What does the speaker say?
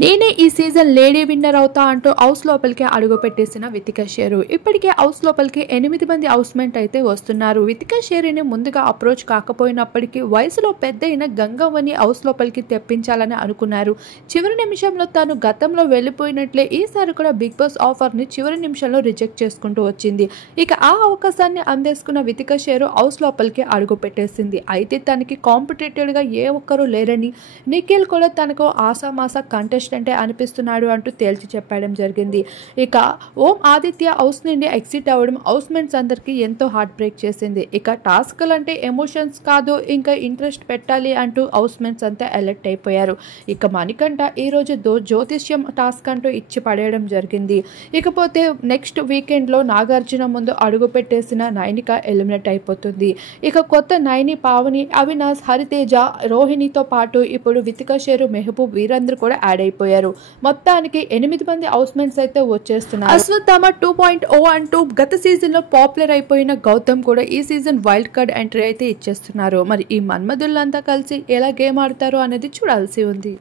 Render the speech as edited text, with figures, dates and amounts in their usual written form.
నేనే ఈ season lady winner అవుతా అంటూ హౌస్ లోపలికి అడుగు పెట్టేసిన వితిక షేరు. ఇప్పటికే హౌస్ లోపలికి 8 మంది హౌస్మేట్ అయితే వస్తున్నారు. వితిక షేరుని ముందుగా అప్రోచ్ కాకపోయినప్పటికీ వయసులో పెద్దయిన గంగవ్వని హౌస్ లోపలికి తెప్పించాలని అనుకున్నారు. చివరి నిమిషంలో తాను గతంలో వెళ్ళిపోయినట్లే ఈసారి కూడా బిగ్ బాస్ ఆఫర్ని చివరి నిమిషంలో రిజెక్ట్ చేసుకుంటూ వచ్చింది. ఇక ఆ అవకాశాన్ని అందేసుకున్న వితిక షేరు హౌస్ లోపలికి అడుగు పెట్టేసింది. అయితే తనకి కాంపిటేటివ్గా ఏ ఒక్కరూ లేరని, నిఖిల్ కూడా తనకు ఆసామాసా కంటెస్ట్ అంటే అనిపిస్తున్నాడు అంటూ తేల్చి చెప్పడం జరిగింది. ఇక ఓం ఆదిత్య హౌస్ నుండి ఎగ్జిట్ అవ్వడం హౌస్ మేట్స్ అందరికీ ఎంతో హార్ట్ బ్రేక్ చేసింది. ఇక టాస్క్లు అంటే ఎమోషన్స్ కాదు, ఇంకా ఇంట్రెస్ట్ పెట్టాలి అంటూ హౌస్ మేట్స్ అంతా అలర్ట్ అయిపోయారు. ఇక మణికంఠ ఈరోజు జ్యోతిష్యం టాస్క్ అంటూ ఇచ్చి పడేయడం జరిగింది. ఇకపోతే నెక్స్ట్ వీకెండ్లో నాగార్జున ముందు అడుగు పెట్టేసిన నైనిక ఎలిమినేట్ అయిపోతుంది. ఇక కొత్త నైని, పావని, అవినాష్, హరితేజ, రోహిణితో పాటు ఇప్పుడు వితిక షేరు, మెహబూబ్ వీరందరూ కూడా యాడ్ అయిపోయారు. మొత్తానికి 8 మంది హౌస్మేట్స్ అయితే వచ్చేస్తున్నారు. అశ్వత్థామ 2.0 అంటూ గత సీజన్ లో పాపులర్ అయిపోయిన గౌతమ్ కూడా ఈ సీజన్ వైల్డ్ కార్డ్ ఎంట్రీ అయితే ఇచ్చేస్తున్నారు. మరి ఈ మన్మధులంతా కలిసి ఎలా గేమ్ ఆడతారో అనేది చూడాల్సి ఉంది.